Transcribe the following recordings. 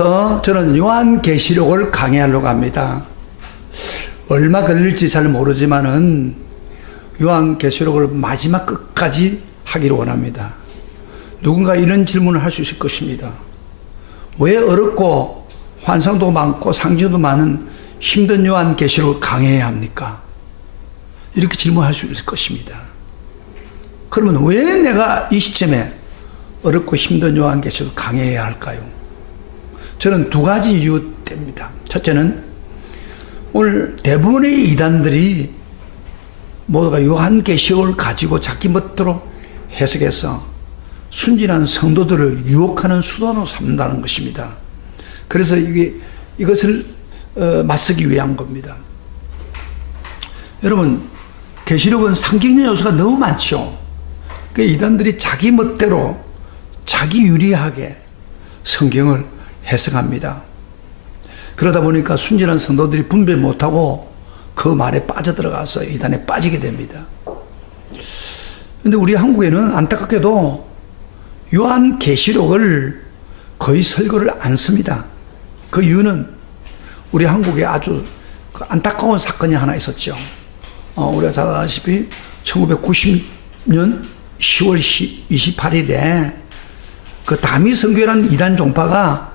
내일부터 저는 요한계시록을 강의하려고 합니다. 얼마 걸릴지 잘 모르지만은 요한계시록을 마지막 끝까지 하기를 원합니다. 누군가 이런 질문을 할 수 있을 것입니다. 왜 어렵고 환상도 많고 상징도 많은 힘든 요한계시록을 강의해야 합니까? 이렇게 질문할 수 있을 것입니다. 그러면 왜 내가 이 시점에 어렵고 힘든 요한계시록을 강의해야 할까요? 저는 두 가지 이유 때문입니다. 첫째는 오늘 대부분의 이단들이 모두가 요한계시록을 가지고 자기 멋대로 해석해서 순진한 성도들을 유혹하는 수단으로 삼는다는 것입니다. 그래서 이것을 맞서기 위한 겁니다. 여러분, 계시록은 상징적 요소가 너무 많죠. 그 이단들이 자기 멋대로 자기 유리하게 성경을 해석합니다. 그러다 보니까 순진한 성도들이 분별 못하고 그 말에 빠져들어가서 이단에 빠지게 됩니다. 그런데 우리 한국에는 안타깝게도 요한계시록을 거의 설교를 안 씁니다. 그 이유는 우리 한국에 아주 안타까운 사건이 하나 있었죠. 우리가 잘 아시다시피 1990년 10월 28일에 그 다미 선교회라는 이단 종파가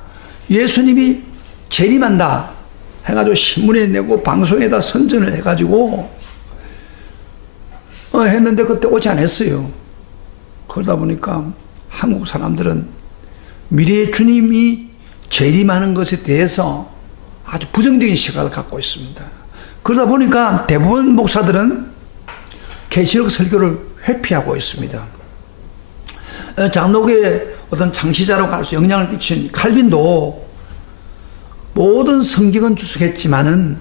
예수님이 재림한다 해가지고 신문에 내고 방송에다 선전을 해가지고 했는데 그때 오지 않았어요. 그러다 보니까 한국 사람들은 미래의 주님이 재림하는 것에 대해서 아주 부정적인 시각을 갖고 있습니다. 그러다 보니까 대부분 목사들은 계시록 설교를 회피하고 있습니다. 장로교의 어떤 창시자로 갈 수 영향을 끼친 칼빈도 모든 성경은 주석했지만은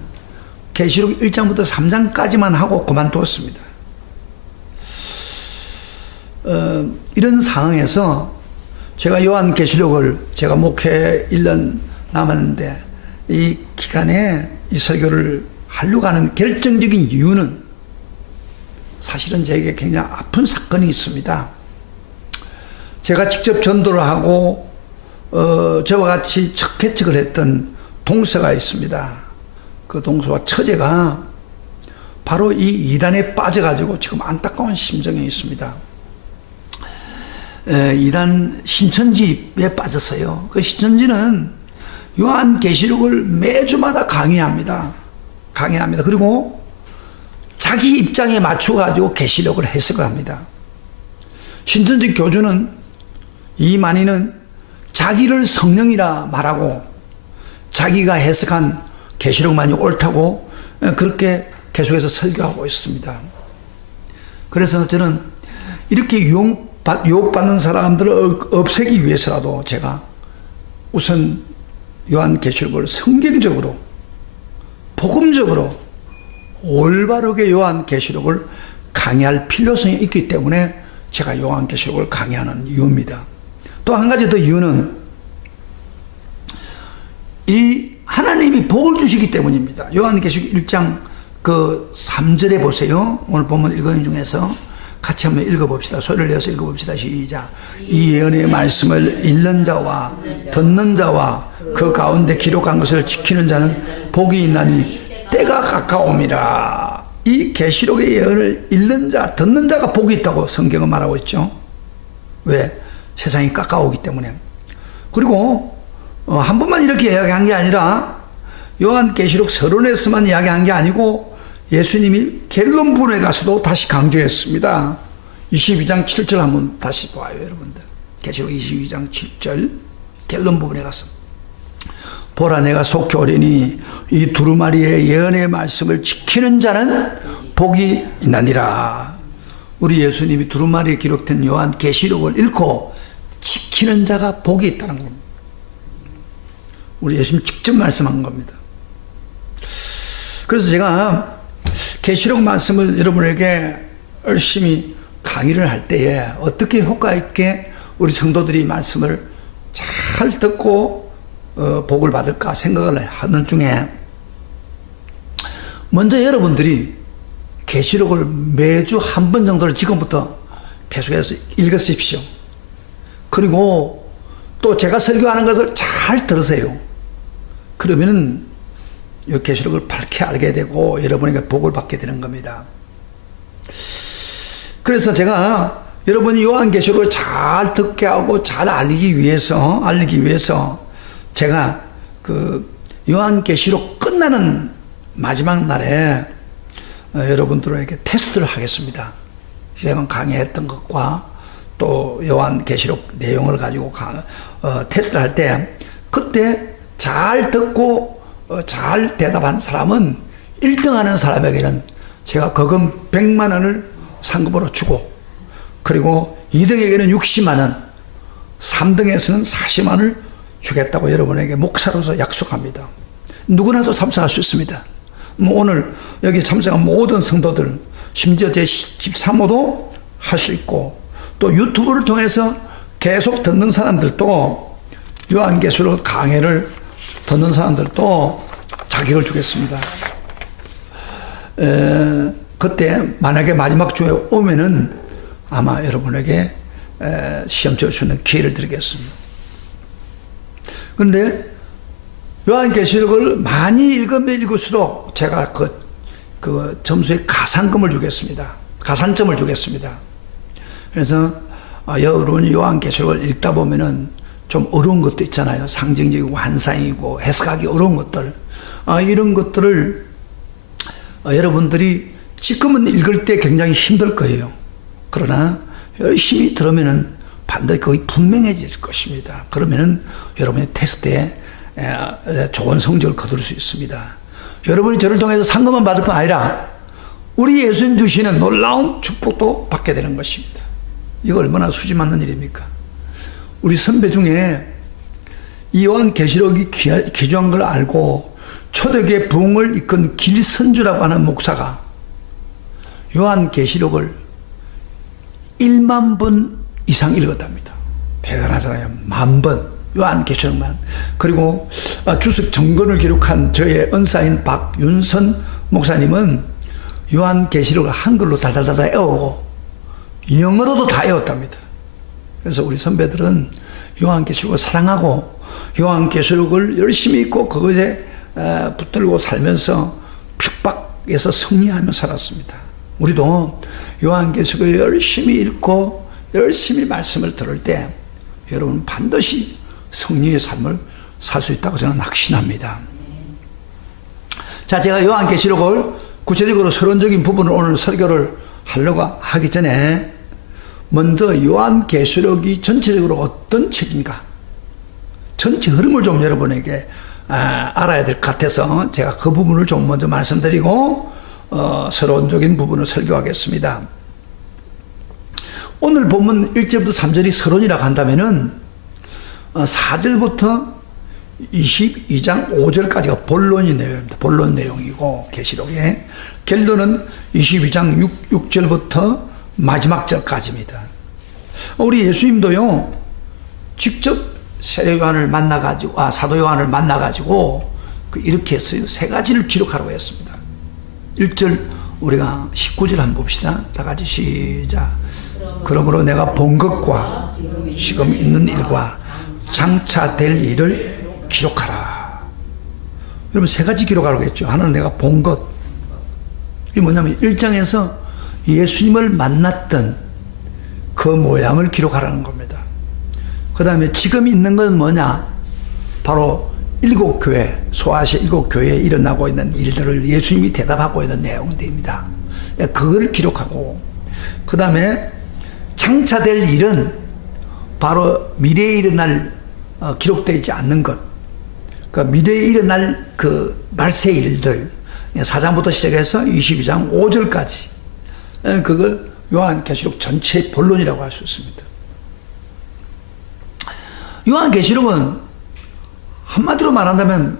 계시록 1장부터 3장까지만 하고 그만두었습니다. 이런 상황에서 제가 요한계시록을 제가 목회 1년 남았는데 이 기간에 이 설교를 하려고 하는 결정적인 이유는 사실은 제게 굉장히 아픈 사건이 있습니다. 제가 직접 전도를 하고 저와 같이 첫 개척을 했던 동서가 있습니다. 그 동서와 처제가 바로 이 이단에 빠져가지고 지금 안타까운 심정에 있습니다. 이단 신천지에 빠졌어요. 그 신천지는 요한계시록을 매주마다 강의합니다. 그리고 자기 입장에 맞춰가지고 계시록을 해석을 합니다. 신천지 교주는 이만희는 자기를 성령이라 말하고 자기가 해석한 계시록만이 옳다고 그렇게 계속해서 설교하고 있습니다. 그래서 저는 이렇게 유혹받는 사람들을 없애기 위해서라도 제가 우선 요한계시록을 성경적으로 복음적으로 올바르게 요한계시록을 강의할 필요성이 있기 때문에 제가 요한계시록을 강의하는 이유입니다. 또 한 가지 더 이유는 이 하나님이 복을 주시기 때문입니다. 요한계시록 1장 그 3절에 보세요. 오늘 본문 읽은 중에서 같이 한번 읽어봅시다. 소리를 내서 읽어봅시다. 시작. 이 예언의 말씀을 읽는 자와 듣는 자와 그 가운데 기록한 것을 지키는 자는 복이 있나니 때가 가까움이라. 이 계시록의 예언을 읽는 자, 듣는 자가 복이 있다고 성경은 말하고 있죠. 왜? 세상이 가까우기 때문에. 그리고 한 번만 이렇게 이야기한 게 아니라 요한계시록 서론에서만 이야기한 게 아니고 예수님이 갤론 부분에 가서도 다시 강조했습니다. 22장 7절 한번 다시 봐요, 여러분들. 계시록 22장 7절 갤론 부분에 가서 보라, 내가 속히 오리니 이 두루마리의 예언의 말씀을 지키는 자는 복이 있나니라. 우리 예수님이 두루마리에 기록된 요한계시록을 읽고 지키는 자가 복이 있다는 겁니다. 우리 예수님 직접 말씀한 겁니다. 그래서 제가 계시록 말씀을 여러분에게 열심히 강의를 할 때에 어떻게 효과 있게 우리 성도들이 말씀을 잘 듣고 복을 받을까 생각을 하는 중에 먼저 여러분들이 계시록을 매주 한 번 정도를 지금부터 계속해서 읽으십시오. 그리고 또 제가 설교하는 것을 잘 들으세요. 그러면은 이 계시록을 밝게 알게 되고 여러분에게 복을 받게 되는 겁니다. 그래서 제가 여러분이 요한계시록을 잘 듣게 하고 잘 알리기 위해서 제가 그 요한계시록 끝나는 마지막 날에 여러분들에게 테스트를 하겠습니다. 제가 강의했던 것과 또 요한계시록 내용을 가지고 테스트를 할 때 그때 잘 듣고 잘 대답하는 사람은 1등 하는 사람에게는 제가 거금 100만 원을 상금으로 주고, 그리고 2등에게는 60만 원, 3등에서는 40만 원을 주겠다고 여러분에게 목사로서 약속합니다. 누구나도 참석할 수 있습니다. 오늘 여기 참석한 모든 성도들, 심지어 제 집사모도 할 수 있고, 또 유튜브를 통해서 계속 듣는 사람들도, 요한계시록 강해를 듣는 사람들도 자격을 주겠습니다. 그때 만약에 마지막 주에 오면은 아마 여러분에게 시험 칠 수 있는 기회를 드리겠습니다. 그런데 요한계시록을 많이 읽으면 읽을수록 제가 그 점수에 가산점을 주겠습니다. 그래서 여러분이 요한계시록을 읽다 보면은 좀 어려운 것도 있잖아요. 상징적이고 환상이고 해석하기 어려운 것들, 이런 것들을 여러분들이 지금은 읽을 때 굉장히 힘들 거예요. 그러나 열심히 들으면은 반드시 거의 분명해질 것입니다. 그러면은 여러분의 테스트에 좋은 성적을 거둘 수 있습니다. 여러분이 저를 통해서 상금만 받을 뿐 아니라 우리 예수님 주시는 놀라운 축복도 받게 되는 것입니다. 이거 얼마나 수지 맞는 일입니까? 우리 선배 중에 이 요한계시록이 귀중한 걸 알고 초대교회 부흥을 이끈 길선주라고 하는 목사가 요한계시록을 1만 번 이상 읽었답니다. 대단하잖아요. 10,000번. 요한계시록만. 그리고 주석 정건을 기록한 저의 은사인 박윤선 목사님은 요한계시록을 한글로 달달달달 외우고 영어로도 다 외웠답니다. 그래서 우리 선배들은 요한계시록을 사랑하고 요한계시록을 열심히 읽고 그것에 붙들고 살면서 핍박에서 승리하며 살았습니다. 우리도 요한계시록을 열심히 읽고 열심히 말씀을 들을 때 여러분 반드시 승리의 삶을 살 수 있다고 저는 확신합니다. 자, 제가 요한계시록을 구체적으로 서론적인 부분을 오늘 설교를 하려고 하기 전에 먼저 요한계시록이 전체적으로 어떤 책인가, 전체 흐름을 좀 여러분에게 알아야 될 것 같아서 제가 그 부분을 좀 먼저 말씀드리고 서론적인 부분을 설교하겠습니다. 오늘 본문 1절부터 3절이 서론이라고 한다면은 4절부터 22장 5절까지가 본론이 내용입니다. 본론 내용이고 계시록의 결론은 22장 6절부터 마지막 절까지입니다. 우리 예수님도요 직접 세례 요한을 만나가지고 사도 요한을 만나가지고 이렇게 했어요. 세 가지를 기록하라고 했습니다. 1절 우리가 19절 한번 봅시다. 다 같이 시작. 그러므로 내가 본 것과 지금 있는 일과 장차 될 일을 기록하라. 여러분 세 가지 기록하라고 했죠. 하나는 내가 본 것. 이게 뭐냐면 1장에서 예수님을 만났던 그 모양을 기록하라는 겁니다. 그 다음에 지금 있는 건 뭐냐? 바로 7교회, 소아시아 7교회에 일어나고 있는 일들을 예수님이 대답하고 있는 내용들입니다. 그거를 기록하고, 그 다음에 장차될 일은 바로 미래에 일어날 기록되어 있지 않는 것, 그 미래에 일어날 그 말세 일들, 4장부터 시작해서 22장 5절까지, 그거 요한계시록 전체의 본론이라고 할 수 있습니다. 요한계시록은 한마디로 말한다면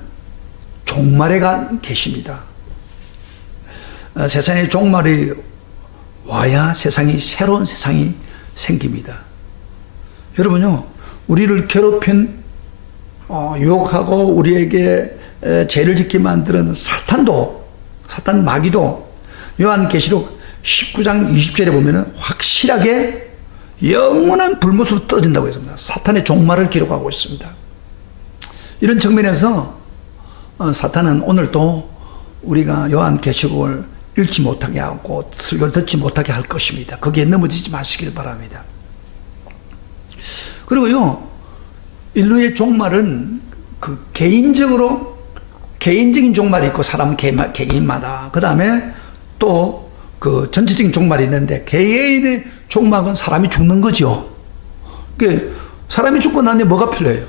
종말에 간 계시입니다. 세상에 종말이 와야 새로운 세상이 생깁니다. 여러분요, 우리를 괴롭힌 유혹하고 우리에게 죄를 짓게 만드는 사탄 마귀도 요한계시록 19장 20절에 보면은 확실하게 영원한 불못으로 떨어진다고 했습니다. 사탄의 종말을 기록하고 있습니다. 이런 측면에서 사탄은 오늘도 우리가 요한계시록을 읽지 못하게 하고 설교를 듣지 못하게 할 것입니다. 거기에 넘어지지 마시길 바랍니다. 그리고요, 인류의 종말은 그 개인적인 종말이 있고 사람 개인마다, 그 다음에 또 그 전체적인 종말이 있는데, 개인의 종말은 사람이 죽는 거죠. 그러니까 사람이 죽고 난 뒤에 뭐가 필요해요?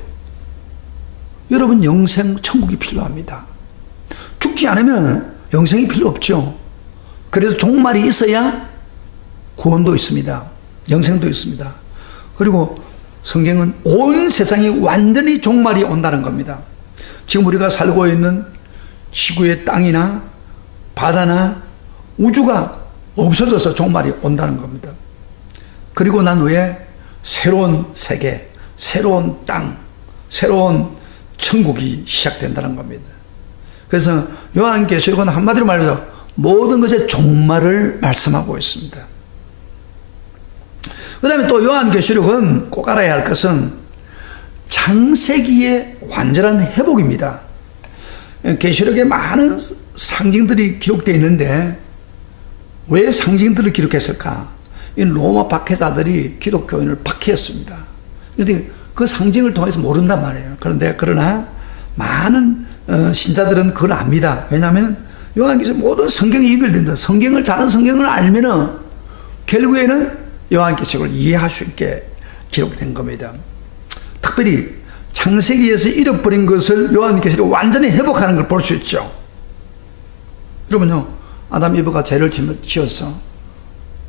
여러분, 영생 천국이 필요합니다. 죽지 않으면 영생이 필요 없죠. 그래서 종말이 있어야 구원도 있습니다. 영생도 있습니다. 그리고 성경은 온 세상이 완전히 종말이 온다는 겁니다. 지금 우리가 살고 있는 지구의 땅이나 바다나 우주가 없어져서 종말이 온다는 겁니다. 그리고 난 후에 새로운 세계, 새로운 땅, 새로운 천국이 시작된다는 겁니다. 그래서 요한계시록은 한마디로 말해서 모든 것의 종말을 말씀하고 있습니다. 그 다음에 또 요한계시록은 꼭 알아야 할 것은 창세기의 완전한 회복입니다. 계시록에 많은 상징들이 기록되어 있는데 왜 상징들을 기록했을까? 이 로마 박해자들이 기독교인을 박해했습니다. 그런데 그 상징을 통해서 모른단 말이에요. 그러나 많은 신자들은 그걸 압니다. 왜냐하면 요한계시록 모든 성경이 연결됩니다. 다른 성경을 알면은 결국에는 요한계시록을 이해할 수 있게 기록된 겁니다. 특별히 창세기에서 잃어버린 것을 요한계시록 완전히 회복하는 걸 볼 수 있죠. 여러분요, 아담 이브가 죄를 지어서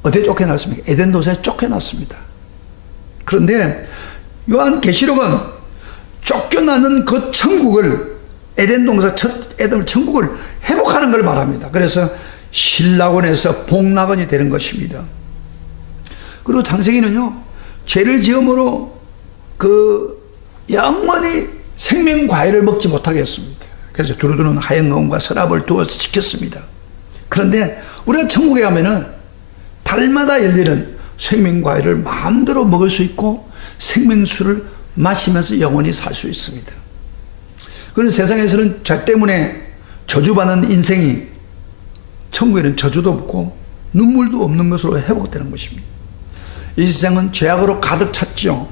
어디에 쫓겨났습니까? 에덴 동산에 쫓겨났습니다. 그런데 요한계시록은 쫓겨나는 그 천국을, 에덴 동산 에덴 천국을 회복하는 걸 말합니다. 그래서 신라곤에서 복락원이 되는 것입니다. 그리고 창세기는요, 죄를 지음으로 그 영원히 생명 과일을 먹지 못하게 했습니다. 그래서 두루두루는 하얀 검과 서랍을 두어서 지켰습니다. 그런데 우리가 천국에 가면은 달마다 열리는 생명 과일을 마음대로 먹을 수 있고 생명수를 마시면서 영원히 살 수 있습니다. 그런 세상에서는 죄 때문에 저주받는 인생이, 천국에는 저주도 없고 눈물도 없는 것으로 회복되는 것입니다. 이 세상은 죄악으로 가득 찼죠.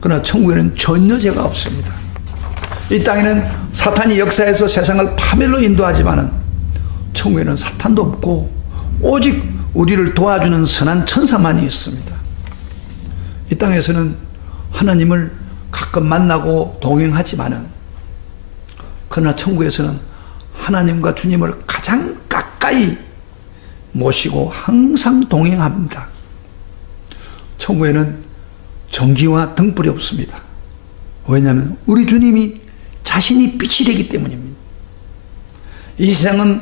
그러나 천국에는 전혀 죄가 없습니다. 이 땅에는 사탄이 역사해서 세상을 파멸로 인도하지만은 천국에는 사탄도 없고 오직 우리를 도와주는 선한 천사만이 있습니다. 이 땅에서는 하나님을 가끔 만나고 동행하지만은, 그러나 천국에서는 하나님과 주님을 가장 가까이 모시고 항상 동행합니다. 천국에는 전기와 등불이 없습니다. 왜냐하면 우리 주님이 자신이 빛이 되기 때문입니다. 이 세상은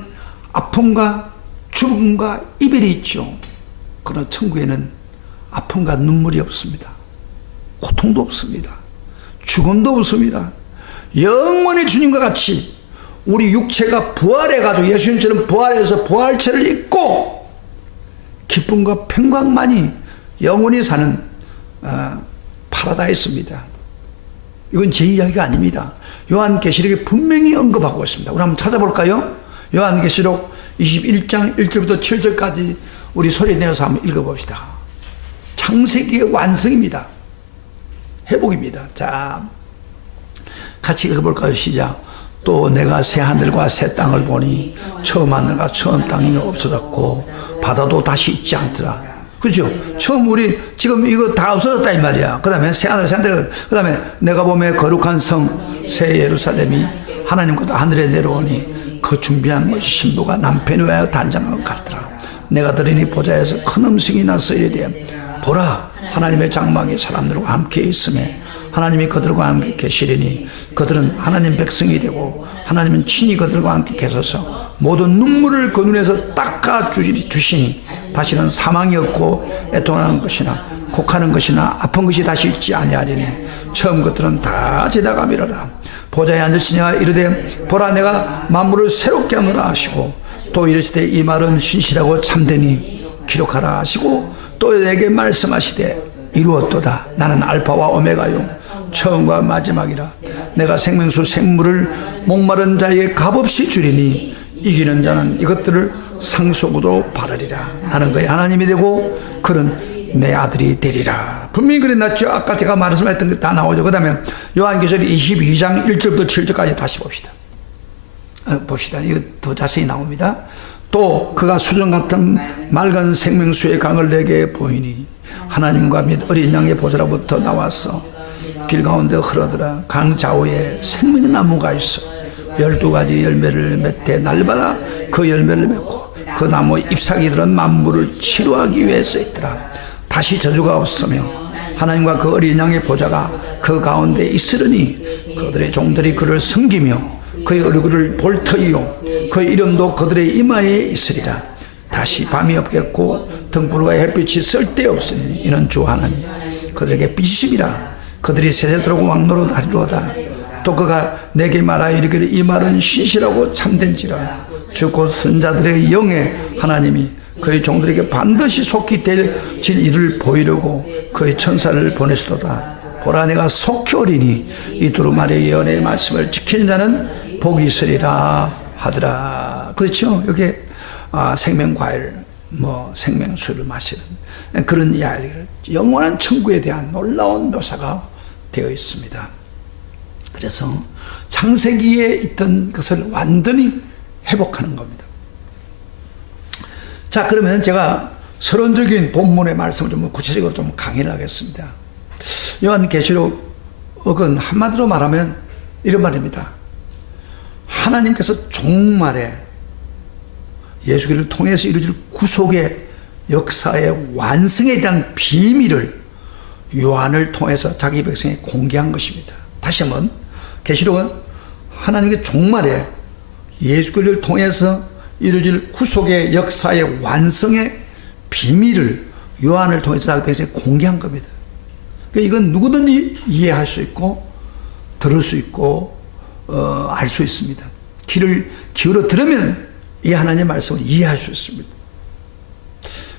아픔과 죽음과 이별이 있죠. 그러나 천국에는 아픔과 눈물이 없습니다. 고통도 없습니다. 죽음도 없습니다. 영원히 주님과 같이 우리 육체가 부활해가지고 예수님처럼 부활해서 부활체를 입고 기쁨과 평강만이 영원히 사는 파라다이스입니다. 이건 제 이야기가 아닙니다. 요한계시록에 분명히 언급하고 있습니다. 우리 한번 찾아볼까요? 요한계시록 21장 1절부터 7절까지 우리 소리 내어서 한번 읽어봅시다. 창세기의 완성입니다. 회복입니다. 자, 같이 읽어볼까요? 시작. 또 내가 새 하늘과 새 땅을 보니 처음 하늘과 처음 땅이 없어졌고 바다도 다시 있지 않더라. 그렇죠? 처음 우리 지금 이거 다 없어졌다 이 말이야. 그 다음에 새 하늘 새 하늘, 그 다음에 내가 보면 거룩한 성 새 예루살렘이 하나님께서 하늘에 내려오니 그 준비한 것이 신부가 남편을 위하여 단장한 것 같더라. 내가 들으니 보좌에서 큰 음성이 나서 이르되 보라, 하나님의 장막이 사람들과 함께 있음에 하나님이 그들과 함께 계시리니 그들은 하나님 백성이 되고 하나님은 친히 그들과 함께 계셔서 모든 눈물을 그 눈에서 닦아 주시니 다시는 사망이 없고 애통하는 것이나 곡하는 것이나 아픈 것이 다시 있지 아니하리니 처음 것들은 다 지나가미러라. 보좌에 앉으시니가 이르되 보라, 내가 만물을 새롭게 하노라 하시고 또 이르시되 이 말은 신실하고 참되니 기록하라 하시고 또 내게 말씀하시되 이루었도다. 나는 알파와 오메가요 처음과 마지막이라. 내가 생명수 생물을 목마른 자에게 값없이 주리니 이기는 자는 이것들을 상속으로 바르리라. 나는 그의 하나님이 되고 그는 내 아들이 되리라. 분명히 그래 놨죠. 아까 제가 말씀했던 게 다 나오죠. 그 다음에 요한계시록 22장 1절부터 7절까지 다시 봅시다. 봅시다. 이거 더 자세히 나옵니다. 또 그가 수정 같은 맑은 생명수의 강을 내게 보이니 하나님과 및 어린 양의 보좌로부터 나와서 길 가운데 흐르더라. 강 좌우에 생명의 나무가 있어 12가지 열매를 맺되 날마다 그 열매를 맺고 그 나무 잎사귀 들은 만물을 치료하기 위해서 있더라. 다시 저주가 없으며 하나님과 그 어린 양의 보좌가 그 가운데 있으려니 그들의 종들이 그를 섬기며 그의 얼굴을 볼 터이요 그의 이름도 그들의 이마에 있으리라. 다시 밤이 없겠고 등불과 햇빛이 쓸데없으니 이는 주 하나님 그들에게 빛이시리라. 그들이 세세토록 왕노릇 하리로다. 또 그가 내게 말하여 이르기를 이 말은 신실하고 참된지라. 주 곧 선자들의 영의 하나님이 그의 종들에게 반드시 속히 될 일을 보이려고 그의 천사를 보내시도다. 보라 내가 속히 오리니 이 두루마리의 예언의 말씀을 지키는 자는 복이 있으리라 하더라. 그렇죠. 여기에 생명과일 생명수를 마시는 그런 이야기를 영원한 천국에 대한 놀라운 묘사가 되어 있습니다. 그래서 창세기에 있던 것을 완전히 회복하는 겁니다. 자, 그러면 제가 서론적인 본문의 말씀을 좀 구체적으로 좀 강의를 하겠습니다. 요한계시록은 한마디로 말하면 이런 말입니다. 하나님께서 종말에 예수 그리스도를 통해서 이루어질 구속의 역사의 완성에 대한 비밀을 요한을 통해서 자기 백성에 공개한 것입니다. 다시 한번 계시록은 하나님의 종말에 예수 그리스도를 통해서 이루어질 구속의 역사의 완성의 비밀을 요한을 통해서 자기 백성에 공개한 겁니다. 그러니까 이건 누구든지 이해할 수 있고 들을 수 있고 알 수 있습니다. 귀를 기울여 들으면 이 하나님의 말씀을 이해할 수 있습니다.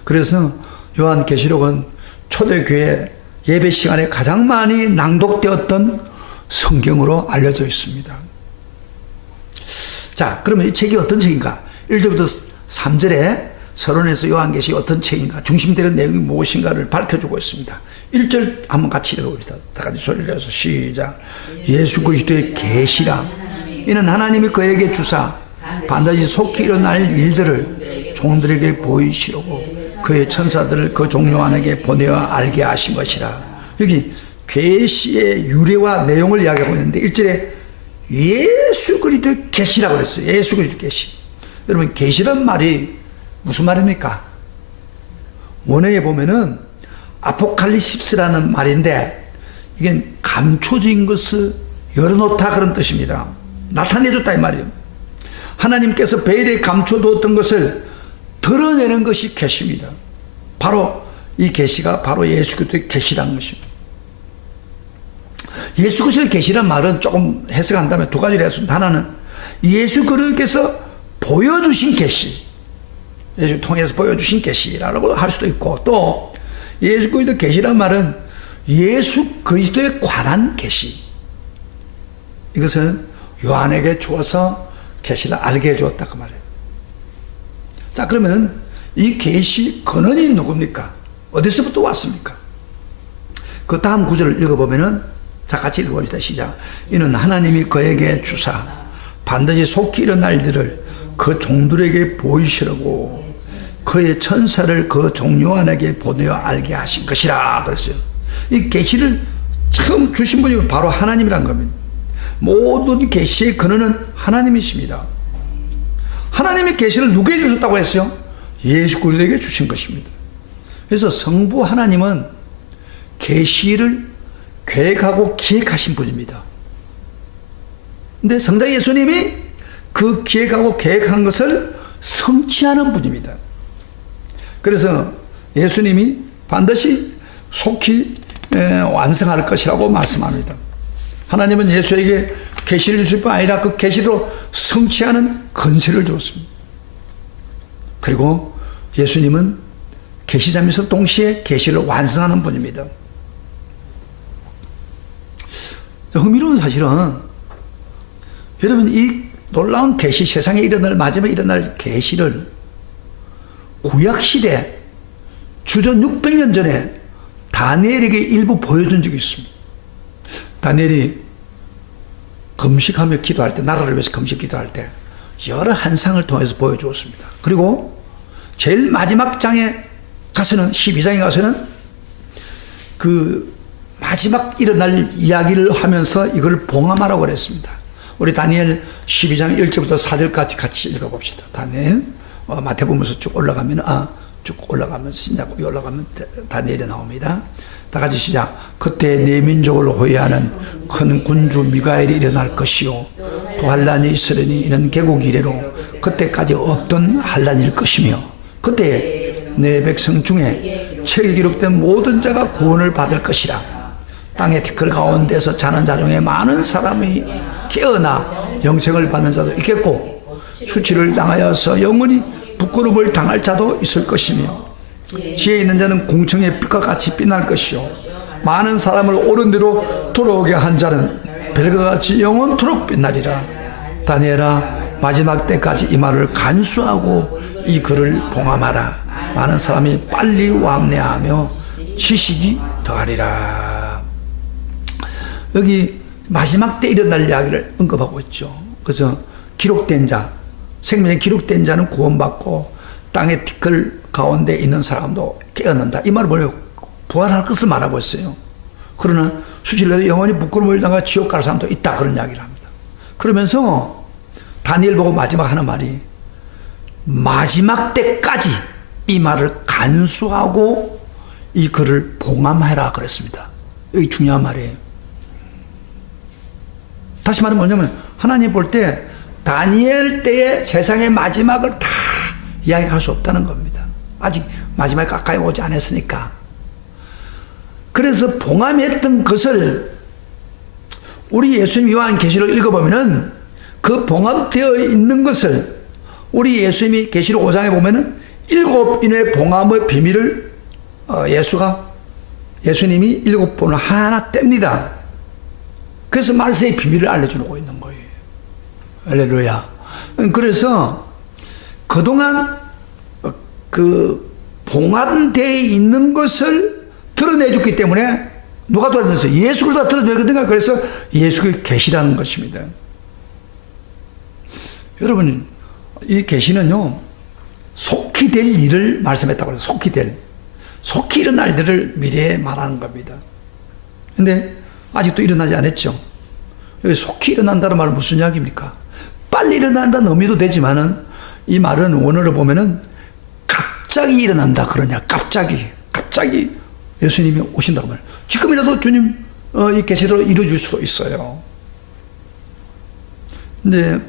그래서 요한계시록은 초대교회 예배 시간에 가장 많이 낭독되었던 성경으로 알려져 있습니다. 자, 그러면 이 책이 어떤 책인가? 1절부터 3절에 서론에서 요한계시록이 어떤 책인가, 중심되는 내용이 무엇인가를 밝혀주고 있습니다. 1절 한번 같이 읽어봅시다. 다 같이 소리를 내서 시작. 예수 그리스도의 계시라. 이는 하나님이 그에게 주사 반드시 속히 일어날 일들을 종들에게 보이시려고 그의 천사들을 그 종료 안에게 보내어 알게 하신 것이라. 여기 계시의 유래와 내용을 이야기하고 있는데 1절에 예수 그리스도의 계시라고 그랬어요. 예수 그리스도의 계시. 여러분, 계시란 말이 무슨 말입니까? 원어에 보면은 아포칼립시스라는 말인데 이게 감춰진 것을 열어놓다 그런 뜻입니다. 나타내줬다 이 말이에요. 하나님께서 베일에 감춰두었던 것을 드러내는 것이 계시입니다. 바로 이 계시가 바로 예수 그리스도의 계시라는 것입니다. 예수 그리스도의 계시란 말은 조금 해석한다면 두 가지를 했습니다. 하나는 예수 그리스도께서 보여주신 계시, 예수 통해서 보여주신 계시라고 할 수도 있고, 또 예수 그리스도 계시란 말은 예수 그리스도에 관한 계시, 이것을 요한에게 주어서 계시를 알게 해주었다 그 말이에요. 자, 그러면 이 계시 근원이 누굽니까? 어디서부터 왔습니까? 그 다음 구절을 읽어보면은, 자, 같이 읽어봅시다. 시작. 이는 하나님이 그에게 주사 반드시 속히 일어날 일들을 그 종들에게 보이시려고 그의 천사를 그 종요한에게 보내어 알게 하신 것이라 그랬어요. 이 계시를 처음 주신 분이 바로 하나님이란 겁니다. 모든 계시의 근원은 하나님이십니다. 하나님의 계시를 누구에게 주셨다고 했어요? 예수 그리스도에게 주신 것입니다. 그래서 성부 하나님은 계시를 계획하고 기획하신 분입니다. 근데 성자 예수님이 그 기획하고 계획한 것을 성취하는 분입니다. 그래서 예수님이 반드시 속히 완성할 것이라고 말씀합니다. 하나님은 예수에게 계시를 줄 뿐 아니라 그 계시로 성취하는 권세를 주었습니다. 그리고 예수님은 계시자면서 동시에 계시를 완성하는 분입니다. 흥미로운 사실은 여러분 이 놀라운 계시, 세상에 일어날 마지막에 일어날 계시를 구약시대 주전 600년 전에 다니엘에게 일부 보여준 적이 있습니다. 다니엘이 금식하며 기도할 때, 나라를 위해서 금식 기도할 때 여러 한상을 통해서 보여주었습니다. 그리고 제일 마지막 장에 가서는, 12장에 가서는 그 마지막 일어날 이야기를 하면서 이걸 봉함하라고 그랬습니다. 우리 다니엘 12장 1절부터 4절까지 같이 읽어봅시다. 다니엘 마태복음에서 쭉 올라가면 신약 올라가면 다니엘이 나옵니다. 다 같이 시작. 그때 내 민족을 호위하는 큰 군주 미가엘이 일어날 것이요 또 환란이 있으려니 이는 개국 이래로 그때까지 없던 환란일 것이며 그때 내 백성 중에 책에 기록된 모든 자가 구원을 받을 것이라. 땅의 티끌 가운데서 자는 자 중에 많은 사람이 깨어나 영생을 받는 자도 있겠고 수치를 당하여서 영원히 부끄러움을 당할 자도 있을 것이며 지혜 있는 자는 공청의 빛과 같이 빛날 것이요 많은 사람을 옳은 대로 돌아오게 한 자는 별과 같이 영원토록 빛나리라. 다니엘아, 마지막 때까지 이 말을 간수하고 이 글을 봉함하라. 많은 사람이 빨리 왕래하며 지식이 더하리라. 여기 마지막 때 일어날 이야기를 언급하고 있죠. 그래서 기록된 자, 생명에 기록된 자는 구원받고 땅의 티끌 가운데 있는 사람도 깨어난다. 이 말을 뭐예요? 부활할 것을 말하고 있어요. 그러나 수질에도 영원히 부끄러움을 당하 지옥 갈 사람도 있다. 그런 이야기를 합니다. 그러면서 다니엘 보고 마지막 하는 말이 마지막 때까지 이 말을 간수하고 이 글을 봉함해라 그랬습니다. 여기 중요한 말이에요. 다시 말하면 뭐냐면 하나님 볼 때 다니엘 때의 세상의 마지막을 다 이야기할 수 없다는 겁니다. 아직 마지막에 가까이 오지 않았으니까. 그래서 봉함했던 것을 우리 예수님 요한계시록 읽어보면은 그 봉함되어 있는 것을 우리 예수님이 계시록 5장에 보면은 7인의 봉함의 비밀을 예수님이 7번을 하나 뗍니다. 그래서 말세의 비밀을 알려주고 있는 거예요. 할렐루야. 그래서 그동안 그 봉함되어 있는 것을 드러내줬기 때문에 누가 드러냈어요? 예수를 다 드러내거든요. 그래서 예수의 계시라는 것입니다. 여러분, 이 계시는요, 속히 될 일을 말씀했다고 해서 속히 일어날 일을 미래에 말하는 겁니다. 근데 아직도 일어나지 않았죠. 여기 속히 일어난다는 말은 무슨 이야기입니까? 빨리 일어난다는 의미도 되지만은 이 말은 원어로 보면은 갑자기 일어난다 그러냐. 갑자기 예수님이 오신다고 말해요. 지금이라도 주님 이 계시로 이루어질 수도 있어요. 근데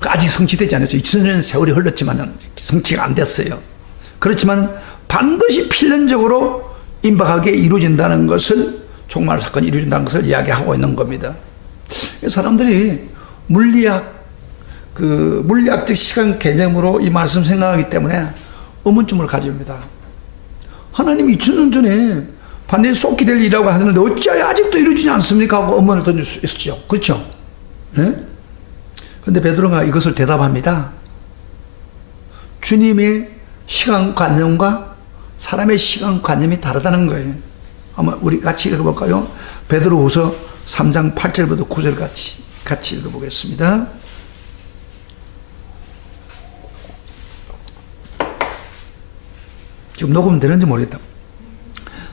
아직 성취되지 않았어요. 2000년 세월이 흘렀지만 성취가 안 됐어요. 그렇지만 반드시 필연적으로 임박하게 이루어진다는 것을, 종말 사건이 이루어진다는 것을 이야기하고 있는 겁니다. 사람들이 물리학적 시간 개념으로 이 말씀 생각하기 때문에 의문점을 가집니다. 하나님이 2000년 전에 반드시 속히 될 일이라고 하는데 어찌하여 아직도 이루어지지 않습니까? 하고 의문을 던질 수 있었죠. 그렇죠? 그런데 베드로가 이것을 대답합니다. 주님의 시간관념과 사람의 시간관념이 다르다는 거예요. 한번 우리 같이 읽어볼까요? 베드로후서 3장 8절부터 9절 같이 읽어보겠습니다. 지금 녹음되는지 모르겠다.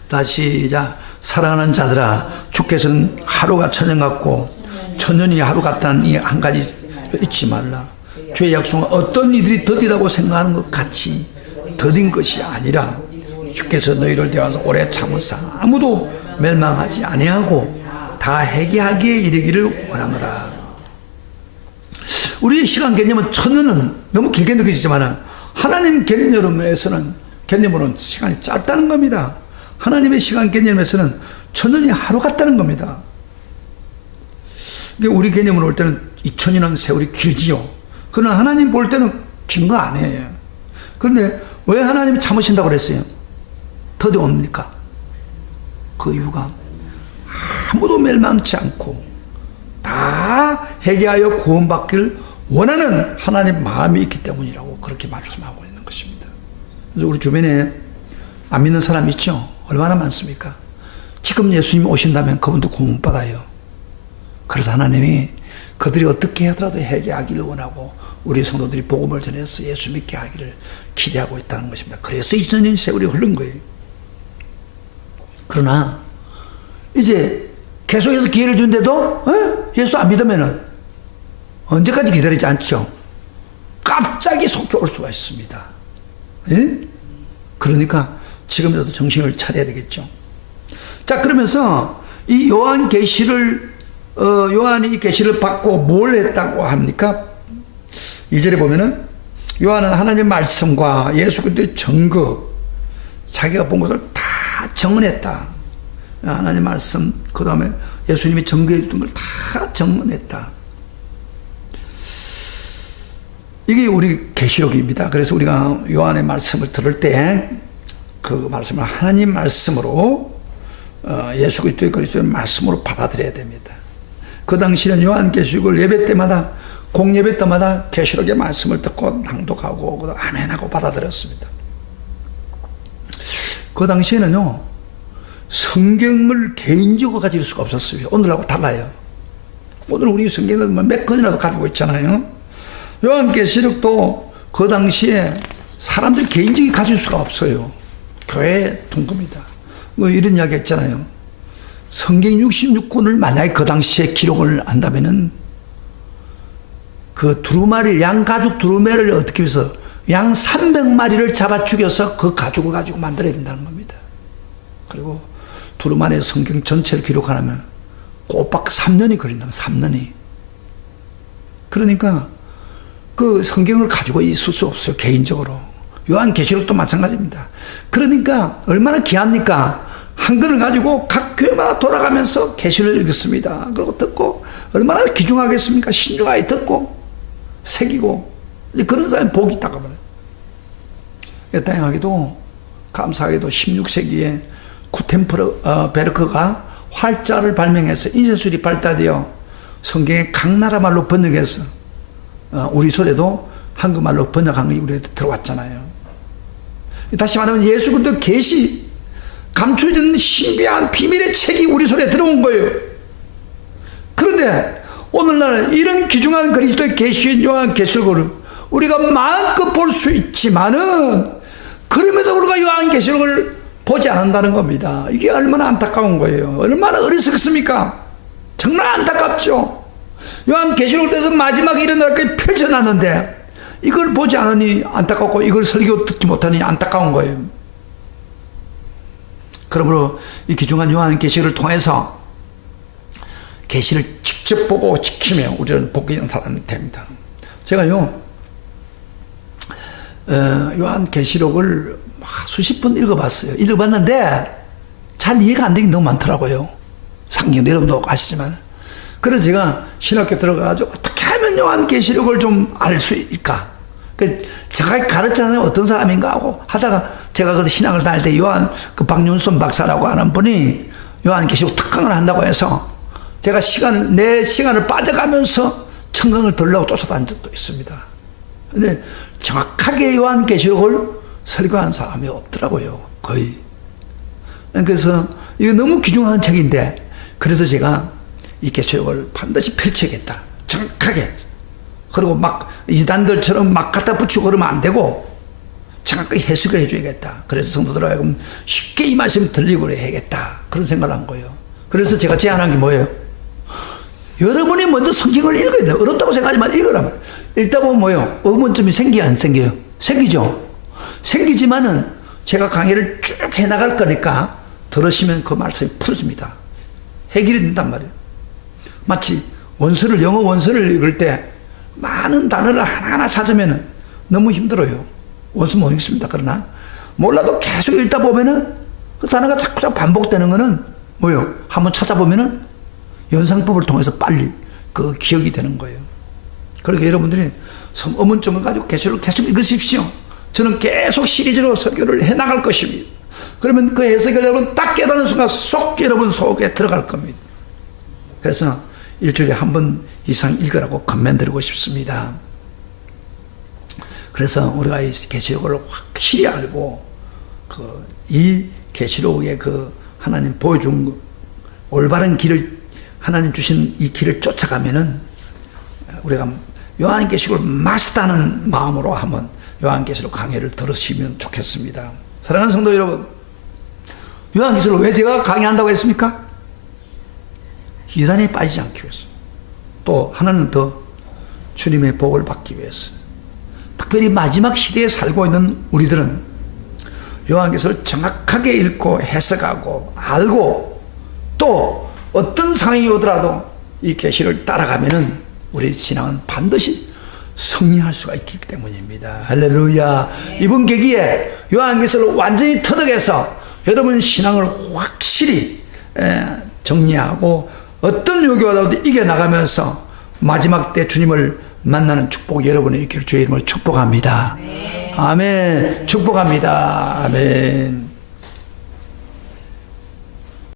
다시 시작. 사랑하는 자들아, 주께서는 하루가 천년 같고 천년이 하루 같다는 이 한 가지 잊지 말라. 주의 약속은 어떤 이들이 더디다고 생각하는 것 같이 더딘 것이 아니라 주께서 너희를 대하여서 오래 참으사 아무도 멸망하지 아니하고 다 회개하기에 이르기를 원하노라. 우리의 시간 개념은 천년은 너무 길게 느껴지지만 하나님 개념으로는 시간이 짧다는 겁니다. 하나님의 시간 개념에서는 천년이 하루 같다는 겁니다. 우리 개념으로 볼 때는 2000년은 세월이 길지요. 그러나 하나님 볼 때는 긴 거 아니에요. 그런데 왜 하나님이 참으신다고 그랬어요? 더디 옵니까? 그 이유가 아무도 멸망치 않고 다 회개하여 구원받기를 원하는 하나님 마음이 있기 때문이라고 그렇게 말씀하고 있는 것입니다. 그래서 우리 주변에 안 믿는 사람 있죠? 얼마나 많습니까? 지금 예수님이 오신다면 그분도 구원받아요. 그래서 하나님이 그들이 어떻게 하더라도 회개하기를 원하고 우리 성도들이 복음을 전해서 예수 믿게 하기를 기대하고 있다는 것입니다. 그래서 2000년 세월이 흐른 거예요. 그러나 이제 계속해서 기회를 준대도 예수 안 믿으면 언제까지 기다리지 않죠. 갑자기 속혀올 수가 있습니다. 예? 그러니까 지금이라도 정신을 차려야 되겠죠. 자, 그러면서 이 요한 계시를 요한이 이 계시를 받고 뭘 했다고 합니까? 1절에 보면은 요한은 하나님 말씀과 예수 그리스도의 증거, 자기가 본 것을 다 증언했다. 하나님 말씀, 그 다음에 예수님이 증거해 주던 걸 다 증언했다. 이게 우리 계시록입니다. 그래서 우리가 요한의 말씀을 들을 때 그 말씀을 하나님 말씀으로 예수 그리스도의 말씀으로 받아들여야 됩니다. 그 당시는 요한 계시록을 예배 때마다 공예배 때마다 계시록의 말씀을 듣고 낭독하고 아멘하고 받아들였습니다. 그 당시에는요 성경을 개인적으로 가질 수가 없었어요. 오늘하고 달라요. 오늘 우리 성경을 몇 권이라도 가지고 있잖아요. 요한 계시록도 그 당시에 사람들 개인적이 가질 수가 없어요. 교회에 둔 겁니다. 뭐 이런 이야기 했잖아요. 성경 66권을 만약에 그 당시에 기록을 한다면은 그 두루마리, 양 가죽 두루마리를 어떻게 해서 양 300마리를 잡아 죽여서 그 가죽을 가지고 만들어야 된다는 겁니다. 그리고 두루마리의 성경 전체를 기록하려면 꼬박 3년이 걸린다면 3년이. 그러니까 그 성경을 가지고 있을 수 없어요. 개인적으로. 요한계시록도 마찬가지입니다. 그러니까 얼마나 귀합니까? 한 권을 가지고 각 교회마다 돌아가면서 계시를 읽었습니다. 그리고 듣고 얼마나 귀중하겠습니까? 신중하게 듣고 새기고 그런 사람이 복이 있다고 말해요. 다행하게도 감사하게도 16세기에 구텐베르크가 활자를 발명해서 인쇄술이 발달되어 성경의 각 나라 말로 번역해서 우리 소리도 한국말로 번역한 게 우리에도 들어왔잖아요. 다시 말하면 예수 그리스도 계시 감춰진 신비한 비밀의 책이 우리 손에 들어온 거예요. 그런데 오늘날 이런 귀중한 그리스도의 계시인 요한계시록을 우리가 마음껏 볼 수 있지만은 그럼에도 불구하고 요한계시록을 보지 않는다는 겁니다. 이게 얼마나 안타까운 거예요. 얼마나 어리석습니까? 정말 안타깝죠. 요한계시록을 통해서 마지막에 일어날 게 펼쳐놨는데 이걸 보지 않으니 안타깝고 이걸 설교 듣지 못하니 안타까운 거예요. 그러므로 이 귀중한 요한계시를 통해서 계시를 직접 보고 지키며 우리는 복이 있는 사람이 됩니다. 제가요 요한계시록을 수십 번 읽어봤어요. 읽어봤는데 잘 이해가 안 되긴 너무 많더라고요. 상경 여러분도 아시지만. 그래서 제가 신학교 들어가가지고 어떻게 하면 요한계시록을 좀 알 수 있을까? 제가 가르치는 어떤 사람인가 하고 하다가 제가 그 신학을 다닐 때 그 박윤선 박사라고 하는 분이 요한계시록 특강을 한다고 해서 제가 내 시간을 빠져가면서 청강을 들으려고 쫓아다닌 적도 있습니다. 근데 정확하게 요한계시록을 설교한 사람이 없더라고요. 거의. 그래서 이거 너무 귀중한 책인데 그래서 제가 이 계시록을 반드시 펼쳐야겠다. 정확하게. 그리고 막 이단들처럼 막 갖다 붙이고 그러면 안 되고 정확하게 해석을 해줘야겠다. 그래서 성도들 하여금 쉽게 이 말씀 들리고 해야겠다. 그런 생각을 한 거예요. 그래서 제가 제안한 게 뭐예요? 여러분이 먼저 성경을 읽어야 돼요. 어렵다고 생각하지만 읽으라면. 읽다 보면 뭐예요? 의문점이 생겨요? 안 생겨요? 생기죠? 생기지만은 제가 강의를 쭉 해나갈 거니까 들으시면 그 말씀이 풀어집니다. 해결이 된단 말이에요. 마치 영어 원서를 읽을 때 많은 단어를 하나하나 찾으면 너무 힘들어요. 원서 못 읽습니다. 그러나 몰라도 계속 읽다 보면은 그 단어가 자꾸 반복되는 거는 뭐예요? 한번 찾아보면은 연상법을 통해서 빨리 그 기억이 되는 거예요. 그러니까 여러분들이 의문점을 가지고 계시록을 계속 읽으십시오. 저는 계속 시리즈로 설교를 해나갈 것입니다. 그러면 그 해석을 여러분 딱 깨닫는 순간 쏙 여러분 속에 들어갈 겁니다. 그래서 일주일에 한 번 이상 읽으라고 권면드리고 싶습니다. 그래서 우리가 이 계시록을 확실히 알고 이 계시록에 하나님 보여준 올바른 길을, 하나님 주신 이 길을 쫓아가면은 우리가 요한계시록을 마스터하는 마음으로 한번 요한계시록 강의를 들으시면 좋겠습니다. 사랑하는 성도 여러분, 요한계시록을 왜 제가 강의한다고 했습니까? 이단에 빠지지 않기 위해서, 또 하나는 더 주님의 복을 받기 위해서. 특별히 마지막 시대에 살고 있는 우리들은 요한계시록을 정확하게 읽고 해석하고 알고, 또 어떤 상황이 오더라도 이 계시를 따라가면은 우리 신앙은 반드시 승리할 수가 있기 때문입니다. 할렐루야. 이번 계기에 요한계시록을 완전히 터득해서 여러분 신앙을 확실히 정리하고 어떤 요구라도 이겨나가면서 마지막 때 주님을 만나는 축복 여러분의 있기를 주의 이름으로 축복합니다. 아멘. 축복합니다. 아멘.